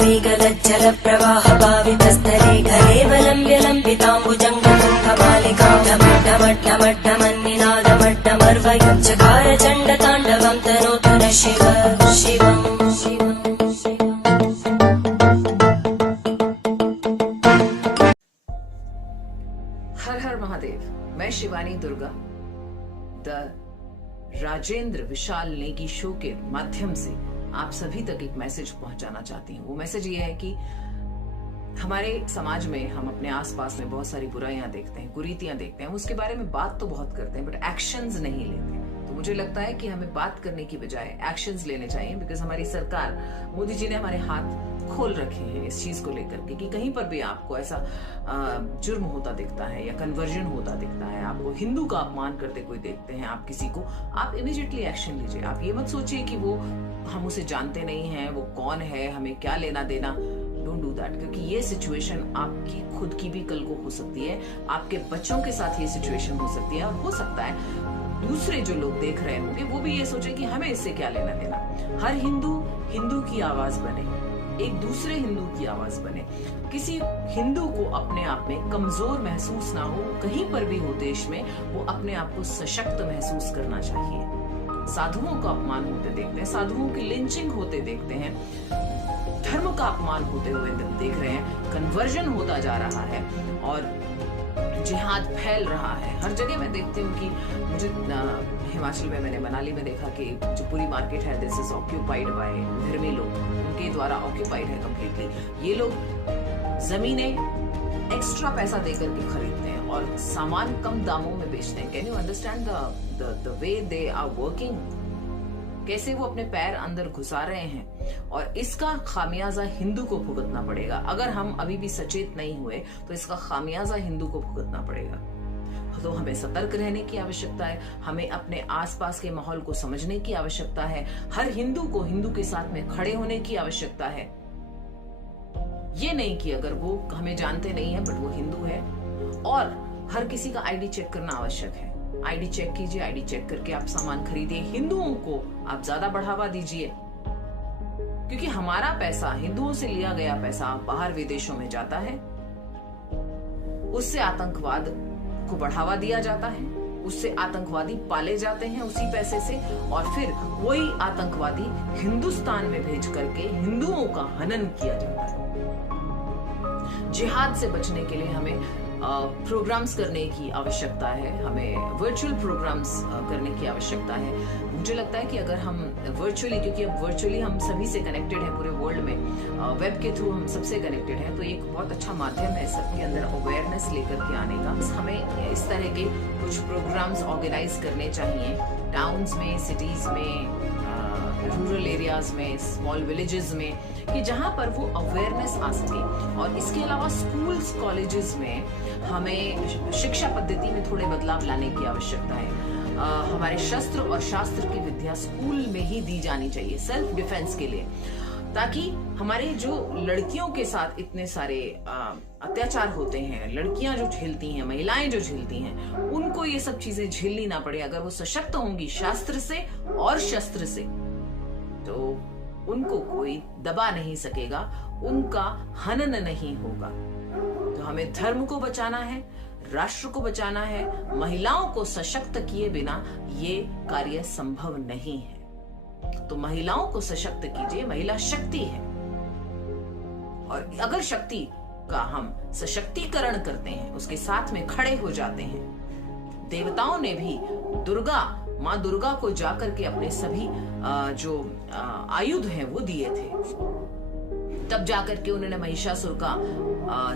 वेगलज्जल प्रवाह पावितस्थले घरेवलम्ब्य लम्बिताम्बुजङ्गतुङ्गमालिकां ढमड्ढमड्ढमड्ढमन्निनादमड्ढमर्वयुञ्चकार चण्डताण्डवं तनोतु न शिव शिवम् हर हर महादेव। मैं Shivani Durga the Rajendra Vishal Negi show के माध्यम से आप सभी तक एक मैसेज पहुंचाना चाहती हूँ। वो मैसेज ये है कि हमारे समाज में हम अपने आसपास में बहुत सारी बुराइयां देखते हैं, कुरीतियां देखते हैं, उसके बारे में बात तो बहुत करते हैं बट एक्शंस नहीं लेते। तो मुझे लगता है कि हमें बात करने की बजाय एक्शंस लेने चाहिए, बिकॉज हमारी सरकार, मोदी जी ने हमारे हाथ खोल रखे हैं इस चीज को लेकर के कि कहीं पर भी आपको ऐसा जुर्म होता दिखता है या कन्वर्जन होता दिखता है, आपको हिंदू का अपमान करते कोई देखते हैं आप किसी को, आप इमीडिएटली एक्शन लीजिए। आप ये मत सोचिए कि वो हम उसे जानते नहीं हैं, वो कौन है, हमें क्या लेना देना। डोंट डू दैट, क्योंकि ये सिचुएशन आपकी खुद की भी कल को हो सकती है, आपके बच्चों के साथ ये सिचुएशन हो सकती है, और हो सकता है दूसरे जो लोग देख रहे होंगे वो भी ये सोचे कि हमें इससे क्या लेना देना। हर हिंदू हिंदू की आवाज बने, एक दूसरे हिंदू की आवाज बने, किसी हिंदू को अपने आप में कमजोर महसूस ना हो, कहीं पर भी हो देश में, वो अपने आप को सशक्त महसूस करना चाहिए। साधुओं का अपमान होते देखते हैं, साधुओं की लिंचिंग होते देखते हैं, धर्म का अपमान होते हुए देख रहे हैं, कन्वर्जन होता जा रहा है और जिहाद फैल रहा है। हर जगह मैं देखती हूँ कि मुझे हिमाचल में, मैंने मनाली में देखा कि जो पूरी मार्केट है दिस इज ऑक्यूपाइड बाय धर्मी लोग, उनके द्वारा ऑक्यूपाइड है कंप्लीटली। ये लोग जमीनें एक्स्ट्रा पैसा देकर के खरीदते हैं और सामान कम दामों में बेचते हैं। Can you understand the way they are working? कैसे वो अपने पैर अंदर घुसा रहे हैं, और इसका खामियाजा हिंदू को भुगतना पड़ेगा। अगर हम अभी भी सचेत नहीं हुए तो इसका खामियाजा हिंदू को भुगतना पड़ेगा। तो हमें सतर्क रहने की आवश्यकता है, हमें अपने आसपास के माहौल को समझने की आवश्यकता है, हर हिंदू को हिंदू के साथ में खड़े होने की आवश्यकता है। ये नहीं कि अगर वो हमें जानते नहीं है बट वो हिंदू है, और हर किसी का आईडी चेक करना आवश्यक है। आईडी चेक कीजिए, आईडी चेक करके आप सामान खरीदिए, हिंदुओं को आप ज्यादा बढ़ावा दीजिए, क्योंकि हमारा पैसा, हिंदुओं से लिया गया पैसा बाहर विदेशों में जाता है, उससे आतंकवाद को बढ़ावा दिया जाता है, उससे आतंकवादी पाले जाते हैं उसी पैसे से, और फिर वही आतंकवादी हिंदुस्तान में भेज करके हिंदुओं का हनन किया जाता है। जिहाद से बचने के लिए हमें प्रोग्राम्स करने की आवश्यकता है, हमें वर्चुअल प्रोग्राम्स करने की आवश्यकता है। मुझे लगता है कि अगर हम वर्चुअली, क्योंकि अब वर्चुअली हम सभी से कनेक्टेड हैं पूरे वर्ल्ड में, वेब के थ्रू हम सबसे कनेक्टेड हैं, तो एक बहुत अच्छा माध्यम है सबके अंदर अवेयरनेस लेकर के आने का। हमें इस तरह के कुछ प्रोग्राम्स ऑर्गेनाइज करने चाहिए टाउन्स में, सिटीज में, रूरल एरियाज में, स्मॉल विलेजेस में, कि जहां पर वो अवेयरनेस आ सके। और इसके अलावा स्कूल्स, कॉलेजेस में हमें शिक्षा पद्धति में थोड़े बदलाव लाने की आवश्यकता है। हमारे शस्त्र और शास्त्र की विद्या स्कूल में ही दी जानी चाहिए सेल्फ डिफेंस के लिए, ताकि हमारे जो लड़कियों के साथ इतने सारे अत्याचार होते हैं, लड़कियां जो झेलती हैं, महिलाएं जो झेलती हैं, उनको ये सब चीजें झेलनी ना पड़े। अगर वो सशक्त होंगी शास्त्र से और शस्त्र से, तो उनको कोई दबा नहीं सकेगा, उनका हनन नहीं होगा। तो हमें धर्म को बचाना है, राष्ट्र को बचाना है, महिलाओं को सशक्त किए बिना ये कार्य संभव नहीं है। तो महिलाओं को सशक्त कीजिए, महिला शक्ति है, और अगर शक्ति का हम सशक्तिकरण करते हैं, उसके साथ में खड़े हो जाते हैं, देवताओं ने भी माँ दुर्गा को जाकर के अपने सभी जो आयुध हैं वो दिए थे, तब जाकर के उन्होंने महिषासुर का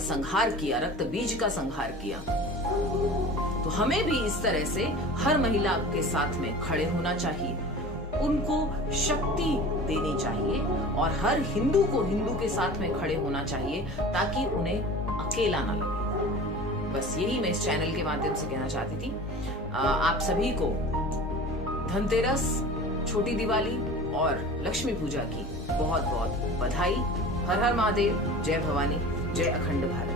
संहार किया, रक्त बीज का संहार किया। तो हमें भी इस तरह से हर महिला के साथ में खड़े होना चाहिए, उनको शक्ति देनी चाहिए, और हर हिंदू को हिंदू के साथ में खड़े होना चाहिए, ताकि उन्हें अकेला ना लगे। बस यही मैं इस चैनल के माध्यम से कहना चाहती थी। आप सभी को धनतेरस, छोटी दिवाली और लक्ष्मी पूजा की बहुत बहुत बधाई। हर हर महादेव, जय भवानी, जय अखंड भारत।